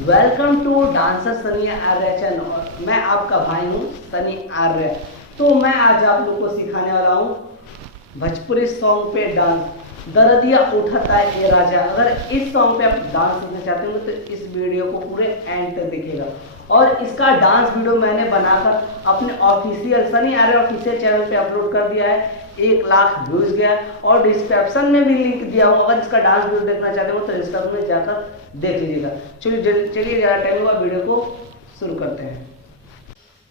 Welcome to dancer Sunny Arya channel. मैं आपका भाई हूँ सनी आर्य। तो मैं आज आप लोग को सिखाने वाला हूँ भोजपुरी सॉन्ग पे डांस। दरदिया उठाता है ये राजा। अगर इस सॉन्ग पे आप डांस सीखना चाहते हो तो इस वीडियो को पूरे एंड तक देखिएगा। और इसका डांस वीडियो मैंने बनाकर अपने ऑफिशियल सनी आर्य ऑफिशियल चैनल पे अपलोड कर दिया है। 1 लाख व्यूज गया और डिस्क्रिप्शन में भी लिंक दिया हूँ। अगर इसका डांस वीडियो देखना चाहते हो तो डिस्क्रिप्शन में जाकर देख लीजिएगा। चलिए ज़्यादा टाइम हुआ, वीडियो को शुरू करते हैं।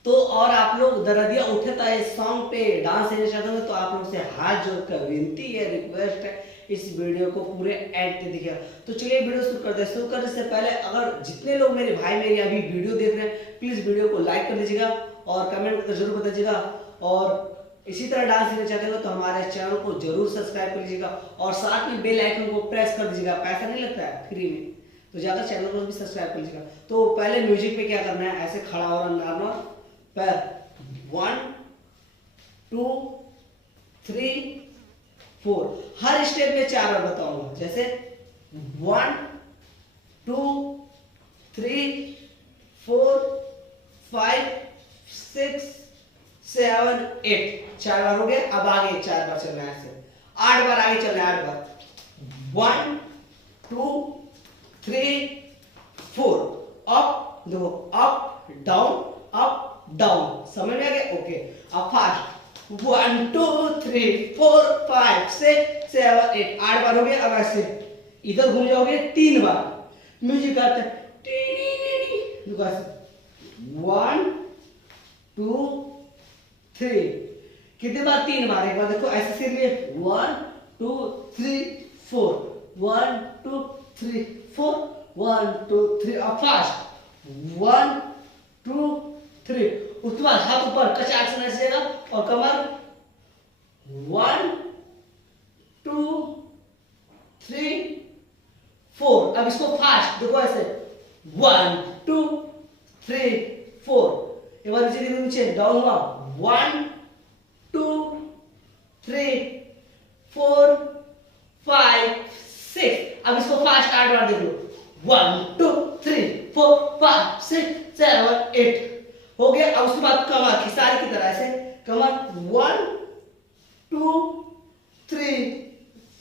तो और आप लोग दरदिया उठता है इस सॉन्ग पे डांस सीखना चाहते हो तो आप लोग से हाथ जोड़कर विनती है, रिक्वेस्ट है, इस वीडियो को पूरे एंड तक देखिएगा। तो चलिए वीडियो शुरू करते हैं। शुरू करने से पहले अगर जितने लोग मेरे भाई मेरी अभी वीडियो देख रहे हैं प्लीज वीडियो को लाइक कर दीजिएगा और कमेंट करके जरूर बता दीजिएगा। और इसी तरह डांस सीखना चाहते हो तो हमारे चैनल को जरूर सब्सक्राइब कर लीजिएगा और साथ में बेल आइकन को प्रेस कर दीजिएगा। पैसा नहीं लगता है, फ्री में, तो जाकर चैनल को भी सब्सक्राइब कर लीजिएगा। तो पहले म्यूजिक पे क्या करना है, ऐसे खड़ा हो रहा नॉर्मल पैर 1 2 3 4। हर स्टेप में 4 बार बताऊंगा, जैसे 1 2 3 4 5 6 7 8। 4 बार हो गया। अब आगे 4 बार चलना है, ऐसे 8 बार आगे चलना है। 8 बार 1 2 3 4। अप, देखो अप डाउन, समझ में आ गया? ओके। अब फास्ट 1 2 3 4 5 6 7 8। 8 बार हो गया। अब ऐसे इधर घूम जाओगे 3 बार। म्यूजिक आता है, देखो ऐसे 1 2 3। कितने बार? 3 बार। एक बार देखो ऐसे सिर लिए 1 2 3 4 1 2 3 4 1 2 3। अब फास्ट 1 2 3। उसके बाद हाथ ऊपर कचार से नचेगा और कमर 1 2 3 4। अब इसको फास्ट देखो ऐसे 1 2 3 4। एक बार नीचे डाउन हुआ 1 2 3 4 5 6। अब इसको फास्ट 8 बार देख लो 1 2 3 4 5 6 7 8 हो गया। अब उसके बाद कमर खिसारी की तरह से कमर 1 2 3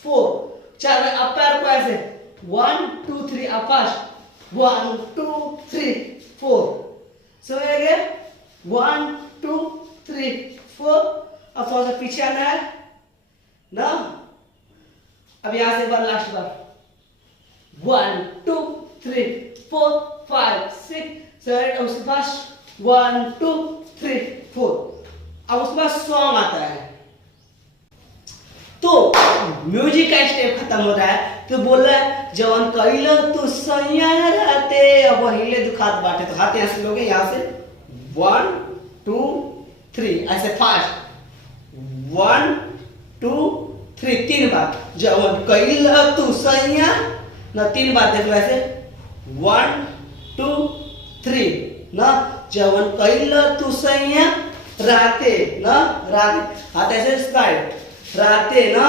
4। 4 बार। अब पैर को ऐसे 1 2 3। अब फास्ट 1 2 3 4। समझ गए? 1 2 3 4। अब थोड़ा सा पीछे आना है ना। अब यहां से एक बार लास्ट बार 1 2 3 4 5 6 7। उसके पास 1 2 3 4। अब उसके बाद सॉन्ग आता है। तो म्यूजिक का स्टेप खत्म हो रहा है तो बोल रहा है जवान कइलो तू सैया राते अब हिले दुखात बाटे। तो हाथ यहां से लोगे, यहां से 1 2 3 ऐसे फास्ट 1 2 3। 3 बार जवान कइलो तू सैया ना। 3 बार देख लो ऐसे 1 2 3 ना। जवन कइलो तू सैया राते ना। राते हाथ ऐसे स्ट्राइट राते ना।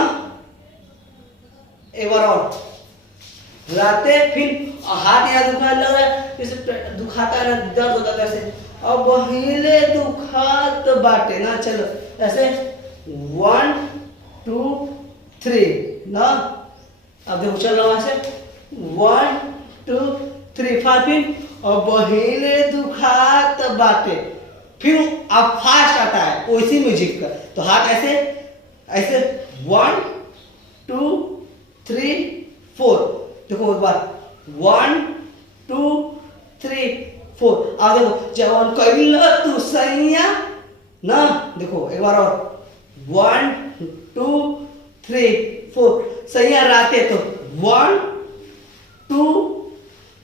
एक बार और राते। फिर हाथ यहाँ दुखाने लग रहा है, जैसे दुखाता है, दर्द होता है ऐसे। अब हिले दुखात बाटे ना। चलो ऐसे 1 2 3 ना। अब देखो चल रहा है ऐसे 1 2 3 4। फिर अब हिले दुखात बाटे। फिर अब फास्ट आता है उसी म्यूजिक का। तो हाथ ऐसे ऐसे 1 2 3 4। देखो एक बार 1 2 3 4। अब देखो जवान कइलो तू सैया ना। देखो एक बार और 1 2 3 4। सैया राते तो 1 2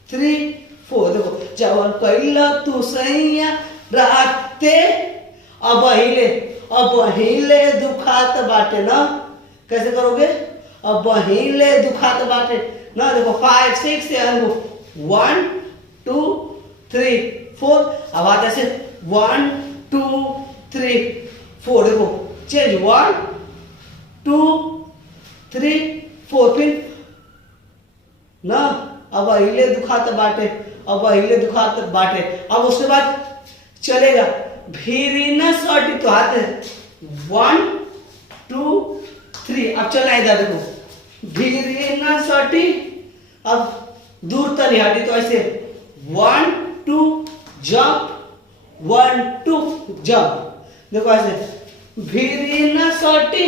3 4। देखो जवान कइलो तू सैया राते अब हिले दुखात बाटे ना। कैसे करोगे? अब हिले दुखात बाटे ना। देखो 5 6 7 1 2 3 4। अब आते से 1 2 3 4। देखो चेंज 1 2 3 4। फिर ना अब अहिले दुखात बाटे, अब अहिले दुखात बाटे। अब उसके बाद चलेगा भिरीना सटी, तो हाथ 1 2 3। अब चलना इधर देखो, भिरीना सटी, अब दूर तनी हटी, तो ऐसे 1 2 जंप, 1 2 जंप। देखो ऐसे भिरीना सटी,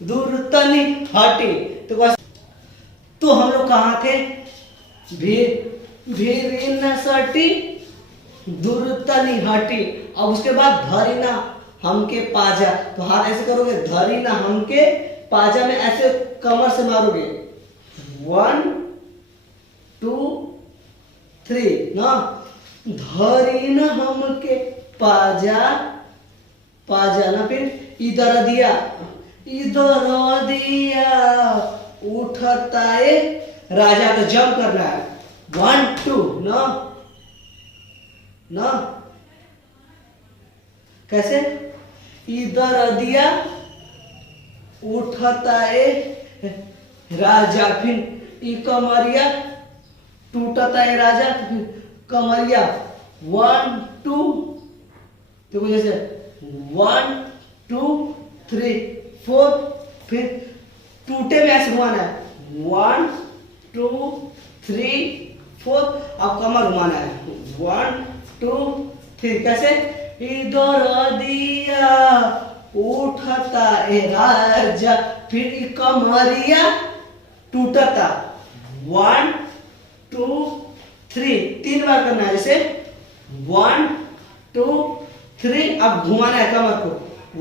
दूर तनी हटी। तो हम लोग कहाँ थे? भिरीना सटी, दूर तनी हटी। अब उसके बाद धरीना हमके पाजा, तो हाथ ऐसे करोगे, धरीना हमके पाजा में ऐसे कमर से मारोगे, 1 2 3 ना, धरीना हमके पाजा, पाजा ना, फिर इधर दिया, इधर दिया, उठता है राजा, तो जंप करना है, 1 2 ना ना, कैसे? इधर दिया, उठता है राजा, फिर ई कमरिया, टूटता है राजा, कमरिया, 1 2, देखो जैसे 1 2 3 4, फिर टूटे में ऐसे घुमाना है, 1 2 3 4। अब कमर घुमाना है, 1 2 3, कैसे? इधर दिया, उठता है राजा, फिर कमरिया, टूटता, 1 2 3, 3 बार करना है, जैसे 1 2 3। अब घुमाना है कमर को,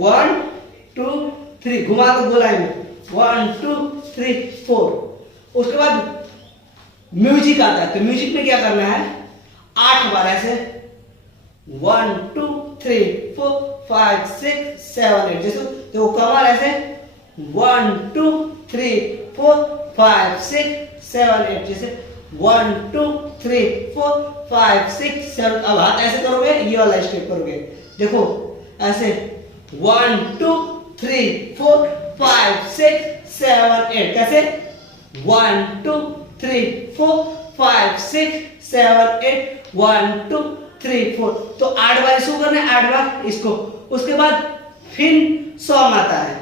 1 2 3, घुमा के गोलाई में, 1 2 3 4। उसके बाद म्यूजिक आता है, तो म्यूजिक में क्या करना है? 8 बार ऐसे, 1 2 3 4 5 6 7 8, जैसे तो कमर ऐसे, 1 2 3 4 5 6 7 8, जैसे 1 2 3 4 5 6 7। अब हाथ ऐसे करोगे, ये वाला स्टेप करोगे, देखो ऐसे 1 2 3 4 5 6 7 8, कैसे? 1 2 3 4 5 6 7 8, 1 2 3 4। तो 8 बार इसको करना है, 8 बार इसको। उसके बाद फिर सॉन्ग आता है,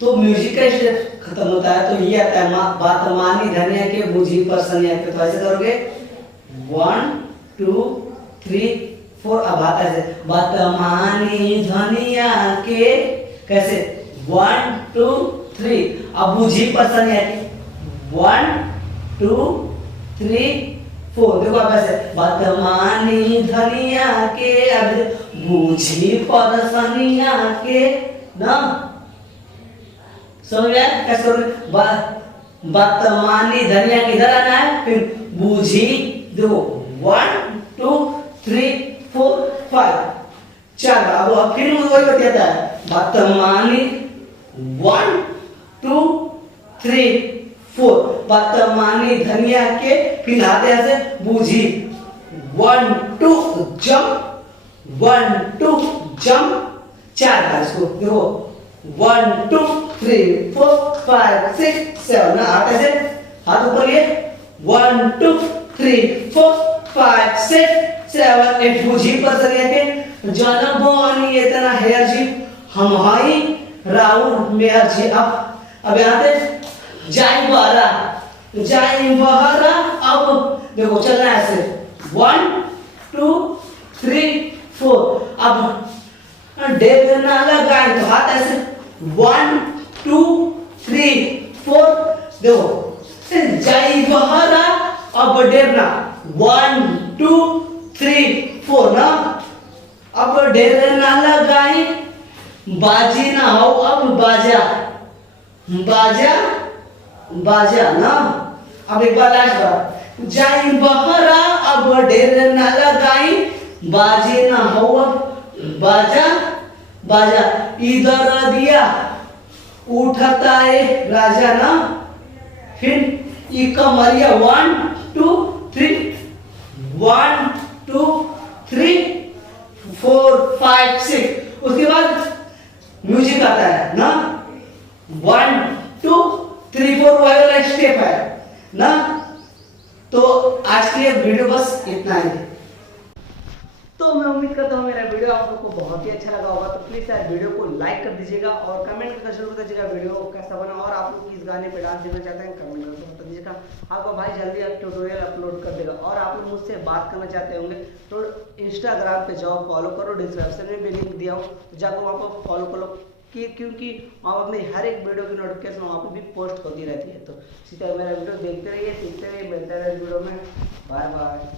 तो म्यूजिक का स्टेप खत्म होता है, तो ये आता है बात मानी धनिया के बूझी पर सनिया के। तो ऐसे करोगे, 1 2 3 4। अब आता है बात मानी धनिया के, कैसे? 1 2 3। अब बूझी पर सनिया के, 1 2 3 4। देखो अब ऐसे बात मानी धनिया के, अब बूझी पर सनिया के ना, समझ गया? कैसे करोगे? बात मानी धनिया के, इधर आना है, फिर बूझी, देखो 1 2 3 4 5 4। अब फिर वही बताता है, बात मानी 1 2 3 4, बात मानी धनिया के, फिर आते ऐसे बूझी, 1 2 जंप, 1 2 जंप, 4 बार इसको, देखो 1 2 3 4 5 6 7। हाथ ऐसे, हाथ ऊपर लिए, 1 2 3 4 5 6 7 8। बूझी पर धनिया के, जन बोनी इतना हेयर जी, हम हाई राउंड मेयर जी। अब यहाँ पे जाई बहरा, अब देखो चलना है ऐसे, 1 2 3 4। अब डेग ना लगाए, तो हाथ ऐसे, 1 2 3 4। देखो जाई बहरा, अब डेरना, 1 2 3 4 ना। अब डेर ना लगाई, बाजी ना हो, अब बाजा बाजा ना। अब एक बार लास्ट बार, जाई बहरा, अब डेर ना लगाई, बाजे ना हो, अब बाजा बाजा। इधर दिया, उठता है राजा ना, फिर ई कमरिया, 1 2 3 1 2 3 4 5 6। उसके बाद म्यूजिक आता है ना, 1 2 3 4 वाला स्टेप है ना, ये वीडियो बस इतना ही। तो मैं उम्मीद करता हूँ मेरा वीडियो आप लोगों को बहुत ही अच्छा लगा होगा। तो प्लीज़ यार वीडियो को लाइक कर दीजिएगा और कमेंट करके जरूर बताइएगा वीडियो कैसा बना, और आप लोग किस गाने पे डांस देखना चाहते हैं कमेंट करके बता दीजिएगा। आपका भाई जल्दी आप ट्यूटोरियल अपलोड कर देगा। और आप लोग मुझसे बात करना चाहते होंगे तो इंस्टाग्राम पे जाओ, फॉलो करो, डिस्क्रिप्शन में भी लिंक दिया हूँ, तो जाकर वहाँ पर फॉलो करो क्योंकि वहाँ पर मेरी हर एक वीडियो की नोटिफिकेशन वहाँ पर भी पोस्ट होती रहती है। तो इसी तरह मेरा वीडियो देखते रहिए, सीखते रहिए, मिलते रहिए वीडियो में। Bye bye.